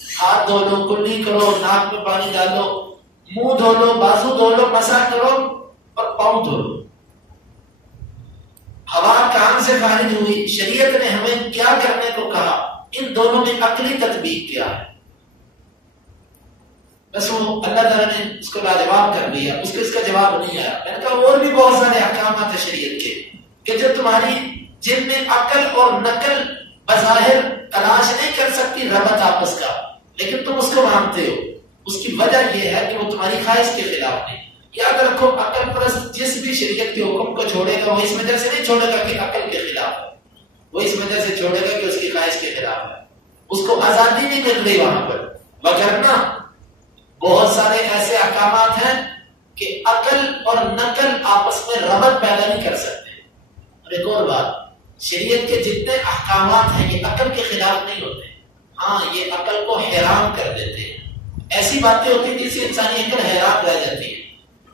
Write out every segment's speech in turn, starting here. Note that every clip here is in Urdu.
ہاتھ دھو لو، کلی کرو، ناک میں پانی ڈالو، منہ دھو لو، بازو دھو لو، مسح کرو اور پاؤں دھو لو۔ ہوا کان سے خارج ہوئی، شریعت نے ہمیں کیا کرنے کو کہا، ان دونوں میں عقلی تطبیق کیا ہے؟ بس وہ اللہ تعالیٰ نے اس کو لاجواب کر دیا، اس کا جواب نہیں آیا۔ میں نے کہا اور بھی بہت سارے احکامات ہیں شریعت کے کہ جو تمہاری جن میں عقل اور نقل بظاہر تلاش نہیں کر سکتی ربط آپس کا، لیکن تم اس کو مانتے ہو۔ اس کی وجہ یہ ہے کہ وہ تمہاری خواہش کے خلاف نہیں۔ یاد رکھو، عقل پرست جس بھی شریعت کے حکم کو چھوڑے گا وہ اس وجہ سے نہیں چھوڑے گا کہ عقل کے خلاف ہے، وہ اس وجہ سے چھوڑے گا کہ اس کی خواہش کے خلاف ہے، اس کو آزادی نہیں مل رہی وہاں پر۔ وگرنہ بہت سارے ایسے احکامات ہیں کہ عقل اور نقل آپس میں ربط پیدا نہیں کر سکتے۔ اور ایک اور بات، شریعت کے جتنے احکامات ہیں یہ عقل کے خلاف نہیں ہوتے، ہاں یہ عقل کو حیران کر دیتے ہیں۔ ایسی باتیں ہوتی ہیں جس سے انسانی عقل حیران رہ جاتی ہے،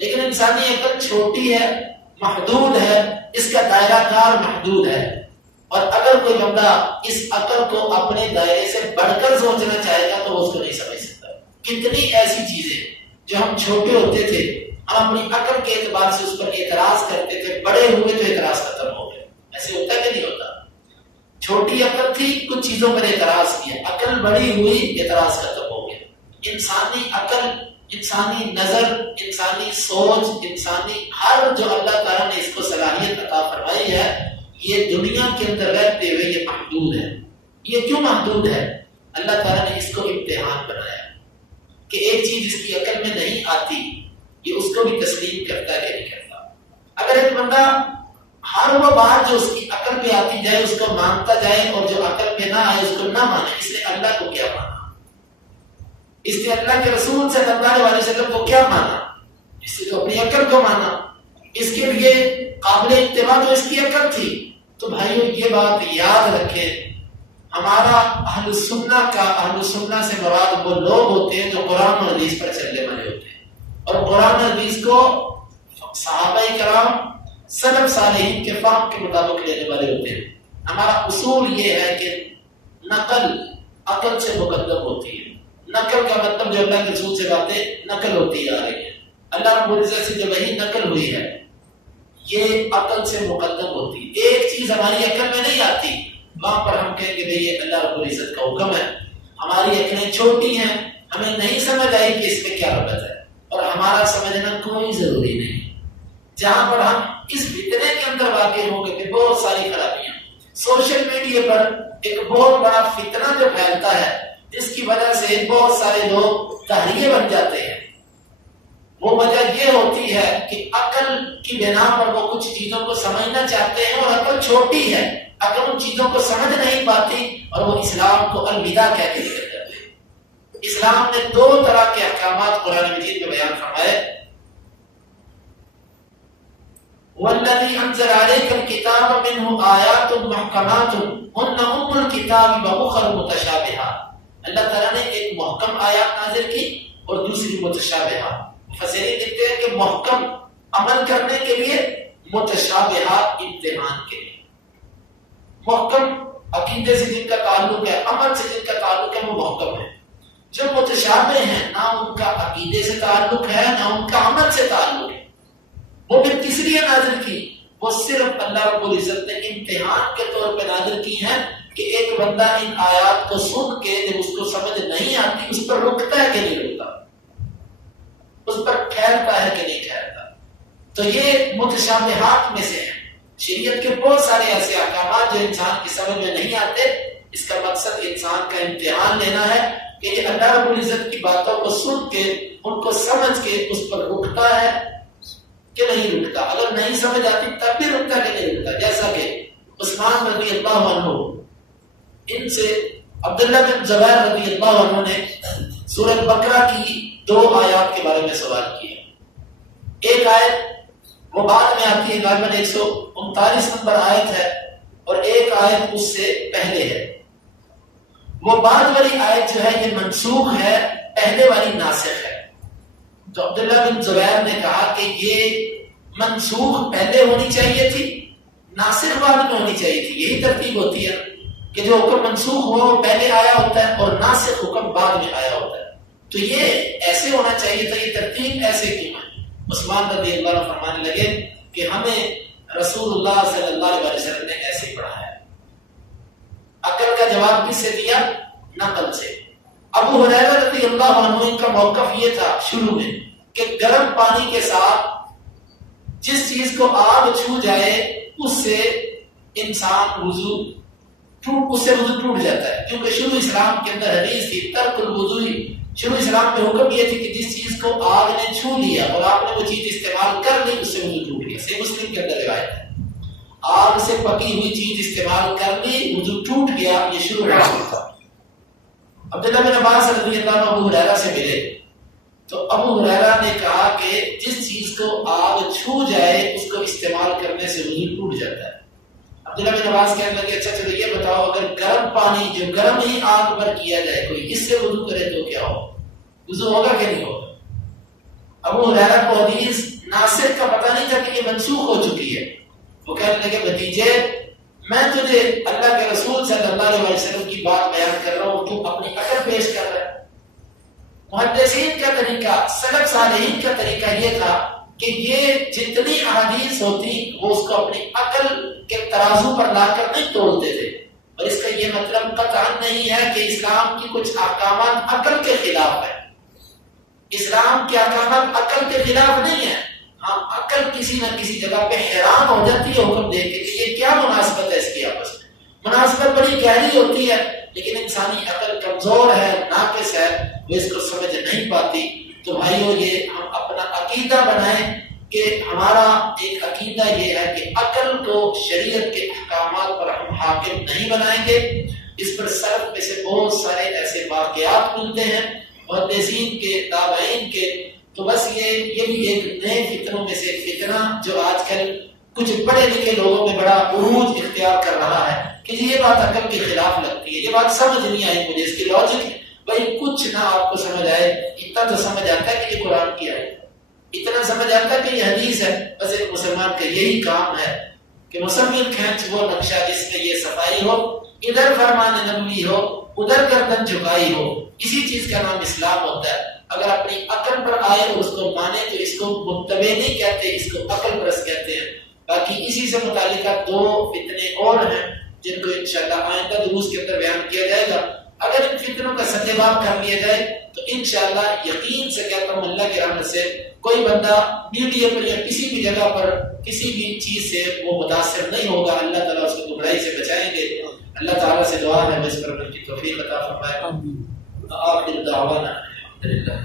لیکن انسانی عقل چھوٹی ہے، محدود ہے، اس کا دائرہ کار محدود ہے، اور اگر کوئی بندہ اس عقل کو اپنے دائرے سے بڑھ کر سوچنا چاہے گا تو وہ اس کو نہیں سمجھ سکتا۔ کتنی ایسی چیزیں جو ہم چھوٹے ہوتے تھے ہم اپنی عقل کے اعتبار سے اس پر اعتراض کرتے تھے، بڑے ہوئے تو اعتراض ختم ہو گئے۔ ایسے ہوتا کہ نہیں ہوتا؟ چھوٹی عقل تھی، کچھ چیزوں پر اعتراض کیا، عقل بڑی ہوئی، اعتراض ختم ہو گیا۔ انسانی عقل، انسانی نظر، انسانی سوچ، انسانی ہر جو اللہ تعالیٰ نے اس کو صلاحیت عطا فرمائی ہے، یہ دنیا کے اندر رہتے ہوئے یہ محدود ہے۔ یہ کیوں محدود ہے؟ اللہ تعالیٰ نے اس کو امتحان بنایا کہ ایک چیز اس کی عقل میں نہیں آتی، یہ اس کو بھی تسلیم کرتا ہے کہ نہیں کرتا۔ اگر ایک بندہ ہر وہ بات جو اس کی عقل پہ آتی جائے اس کو مانتا جائے، اور جو عقل پہ نہ آئے اس کو نہ مانے، اس نے اللہ کو کیا مانا؟ اس نے اللہ کے رسول صلی اللہ علیہ وسلم کو کیا مانا؟ اس نے تو اپنی عقل کو مانا۔ اس کے لیے قابل اتباع تو اس کی عقل تھی۔ تو بھائیو یہ بات یاد رکھیں، ہمارا اہل سنہ سے مراد وہ لوگ ہوتے ہیں جو قرآن اور حدیث پر چلنے والے ہوتے ہیں، اور قرآن اور حدیث کو صحابہ کرام سلف صالحین کے فہم کے مطابق لینے والے ہوتے ہیں۔ ہمارا اصول یہ ہے کہ نقل عقل سے مقدم ہوتی ہے۔ نقل کا مطلب جو اللہ کے رسول سے باتیں نقل ہوتی آ رہی ہے، اللہ رب العزت سے جو وحی نقل ہوئی ہے یہ عقل سے مقدم ہوتی ہے۔ ایک چیز ہماری عقل میں نہیں آتی، وہاں پر ہم کہیں گے بھئی یہ اللہ رب العزت کا حکم ہے۔ ہماری عقلیں چھوٹی ہیں، ہمیں نہیں سمجھ آئی کہ اس میں کیا ربط ہے، اور ہمارا سمجھنا کوئی ضروری نہیں۔ جہاں پر ہم اس فتنے کے اندر واقع ہوں گے کہ بہت ساری خرابیاں سوشل میڈیا پر ایک بہت بڑا فتنہ جو پھیلتا ہے، جس کی وجہ سے بہت سارے لوگ تحریے بن جاتے ہیں، وہ وجہ یہ ہوتی ہے کہ عقل کی بنا پر وہ کچھ چیزوں کو سمجھنا چاہتے ہیں، اور عقل چھوٹی ہے، عقل ان چیزوں کو سمجھ نہیں پاتی، اور وہ اسلام کو الوداع کہہ کے نکل جاتے ہیں۔ اسلام نے دو طرح کے احکامات قرآن مجید میں بیان فرمائے۔ وَالَّذِي أَنزَلَ عَلَيْكَ الْكِتَابَ مِنْهُ آيَاتٌ مُحْكَمَاتٌ هُنَّ أُمُّ الْكِتَابِ وَأُخَرُ مُتَشَابِهَاتٌ۔ اللہ تعالیٰ نے ایک محکم آیات نازل کی اور دوسری متشابہات۔ مفسرین لکھتے ہیں کہ محکم عمل کرنے کے لیے، متشابہات امتحان کے لیے۔ محکم عقیدے سے جن کا تعلق ہے، عمل سے جن کا تعلق ہے، وہ محکم ہے۔ جو متشابہ ہیں، نہ ان کا عقیدے سے تعلق ہے نہ ان کا عمل سے تعلق ہے، وہ پھر کس لیے نازل کی؟ وہ صرف اللہ رب العزت نے امتحان کے طور پہ نازل کی ہیں کہ ایک بندہ ان آیات کو سن کے جب اس کو سمجھ نہیں آتی اس پر رکتا ہے کہ نہیں رکتا، اس پر ٹھہرتا ہے کہ نہیں ٹھہرتا۔ تو یہ متشابہات میں سے ہیں۔ شریعت کے بہت سارے ایسے احکامات جو انسان کی سمجھ میں نہیں آتے، اس کا مقصد انسان کا امتحان لینا ہے کہ یہ اللہ رب العزت کی باتوں کو سن کے ان کو سمجھ کے اس پر رکتا ہے کہ نہیں رکتا۔ اگر نہیں سمجھ آتی تب بھی رکتا کہ نہیں رکتا، جیسا کہ عثمان رضی اللہ عنہ، ان سے عبداللہ بن زبیر رضی اللہ عنہ نے سورہ بقرہ کی 2 آیات کے بارے میں سوال کیا۔ ایک آیت وہ بعد میں آتی ہے، غالباً 139 نمبر آیت ہے، اور ایک آیت اس سے پہلے ہے۔ وہ بعد والی آیت جو ہے یہ منسوخ ہے، پہلے والی ناسخ ہے۔ تو عبداللہ بن زبیر نے کہا کہ یہ منسوخ پہلے ہونی چاہیے تھی، ناسخ بعد میں ہونی چاہیے تھی، یہی ترتیب ہوتی ہے۔ کہ جو حکم منسوخ ہوا وہ پہلے آیا ہوتا ہے اور ناسخ حکم بعد میں آیا ہوتا ہے. تو یہ ایسے ہونا چاہیے تھا, یہ ترتیب ایسے کیوں ہے؟ عثمان رضی اللہ عنہ فرمانے لگے کہ ہمیں رسول اللہ صلی اللہ علیہ وسلم نے ایسے پڑھایا. عقل کا جواب کس سے دیا؟ نقل سے. ابو ہریرہ رضی اللہ عنہ ان کا موقف یہ تھا شروع میں کہ گرم پانی کے ساتھ جس چیز کو آگ چھو جائے اس سے انسان وضو ٹوٹ جاتا ہے, کیونکہ شروع اسلام کے اندر حدیث تھی ترک الوضو. شروع اسلام میں حکم یہ تھی کہ جس چیز کو آگ نے چھو لیا اور آپ نے وہ چیز استعمال کر لی اس سے وضو ٹوٹ گیا. صحیح مسلم کے اندر روایت ہے, آگ سے پکی ہوئی چیز استعمال کر لی وضو ٹوٹ گیا. یہ شروع تھا. عبداللہ بن عباس رضی اللہ عنہ ابو ہریرہ سے ملے تو ابو ہریرہ نے کہا کہ جس چیز کو آگ چھو جائے اس کو استعمال کرنے سے وضو ٹوٹ جاتا ہے. عبداللہ بن عباس کہنے لگے اچھا چلو یہ بتاؤ اگر گرم پانی جو گرم ہی آگ پر کیا جائے کوئی اس سے وضو کرے تو کیا ہو, وضو ہوگا کہ نہیں ہوگا؟ ابو ہریرہ کو حدیث ناسخ کا پتہ نہیں تھا کہ یہ منسوخ ہو چکی ہے. وہ کہنے لگے بھتیجے میں تجھے اللہ کے رسول صلی اللہ علیہ وسلم کی بات بیان کر رہا ہوں, تو اپنی عقل پیش کر رہا ہے. محدثین کا طریقہ, سلف صالحین کا طریقہ یہ تھا کہ یہ جتنی احادیث ہوتی وہ اس کو اپنی عقل کے ترازو پر لا کر نہیں تولتے تھے. اور اس کا یہ مطلب قطعاً نہیں ہے کہ اسلام کی کچھ احکامات عقل کے خلاف ہے. اسلام کے احکامات عقل کے خلاف نہیں ہے. ہاں عقل کسی نہ کسی جگہ پہ حیران ہو جاتی ہے حکم دیکھ کے کہ یہ کیا مناسبت ہے اس کی آپس میں. مناسبت بڑی گہری ہوتی ہے لیکن انسانی عقل کمزور ہے, ناقص ہے, وہ اس کو سمجھ نہیں پاتی. تو بھائیو یہ ہم اپنا عقیدہ بنائیں کہ ہمارا ایک عقیدہ یہ ہے کہ عقل کو شریعت کے احکامات پر ہم حاکم نہیں بنائیں گے. اس پر سلف میں سے بہت سارے ایسے واقعات ملتے ہیں محدثین کے, تابعین کے. تو بس یہ بھی ایک نئے فتنوں میں سے ایک فتنہ جو آج کل کچھ پڑھے لکھے لوگوں میں بڑا عروج اختیار کر رہا ہے کہ یہ بات عقل کے خلاف لگتی ہے, یہ بات سمجھ نہیں آئی مجھے, اس کی لاجک بھائی کچھ نہ آپ کو سمجھ آئے. اتنا تو سمجھ آتا ہے کہ یہ قرآن کی آیت, اتنا سمجھ آتا ہے کہ یہ حدیث ہے. بس ایک مسلمان کا یہی کام ہے کہ مسلم کھینچ وہ نقشہ جس میں یہ صفائی ہو, ادھر فرمان نبوی ہو, ادھر گردن جھکائی ہو. اسی چیز کا نام اسلام ہوتا ہے. اگر اپنی عقل پر آئے اور اس کو مانے تو اس کو متبع نہیں کہتے, اس کو عقل پرست کہتے ہیں. باقی اسی سے متعلقہ دو فتنے اور ہیں جن کو انشاءاللہ آئندہ دروس کے اندر بیان کیا جائے گا. اگر ان فتنوں کا ستیاب کر لیا جائے تو انشاءاللہ یقین سے کہتا ہوں اللہ کی رحمت سے کوئی بندہ میڈیا پر یا کسی بھی جگہ پر کسی بھی چیز سے وہ متاثر نہیں ہوگا. اللہ تعالیٰ اس کو گمراہی سے بچائیں گے. اللہ تعالیٰ سے دعا ہے اس پر اپنی توفیق عطا فرمائے. آخر دعوانا الحمدللہ.